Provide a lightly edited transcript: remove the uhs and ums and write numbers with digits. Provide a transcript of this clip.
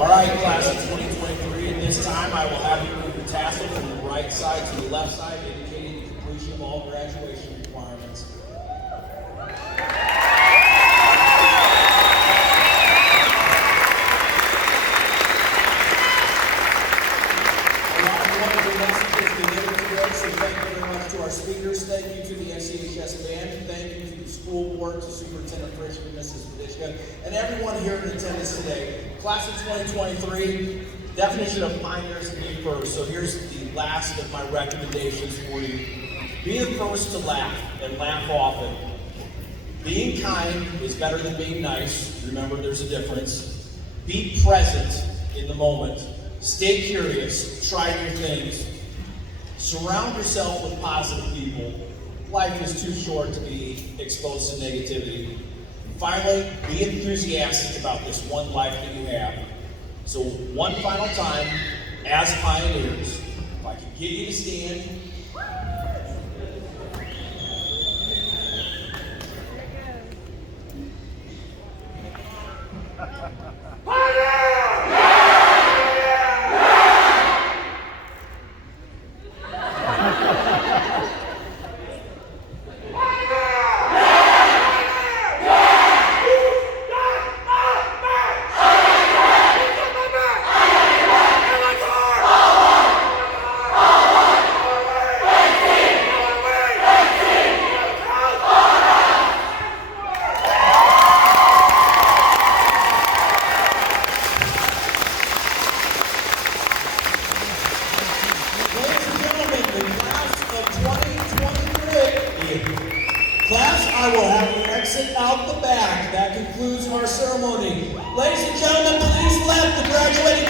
All right, class of 2023, at this time I will have you move your tassel from the right side to the left side, indicating the completion of all graduation requirements. A lot of wonderful messages delivered today, so thank you very much to our speakers. Thank you to the NCHS band. Thank you to the school board, to Superintendent Frischke, Mrs. Vidishka, and everyone here in attendance today. Class of 2023, definition of pioneers and be first. So here's the last of my recommendations for you. Be the first to laugh, and laugh often. Being kind is better than being nice. Remember, there's a difference. Be present in the moment. Stay curious. Try new things. Surround yourself with positive people. Life is too short to be exposed to negativity. Finally, be enthusiastic about this one life that you have. So one final time, as pioneers, if I could get you to stand. Class, I will have you exit out the back. That concludes our ceremony. Ladies and gentlemen, please let the graduating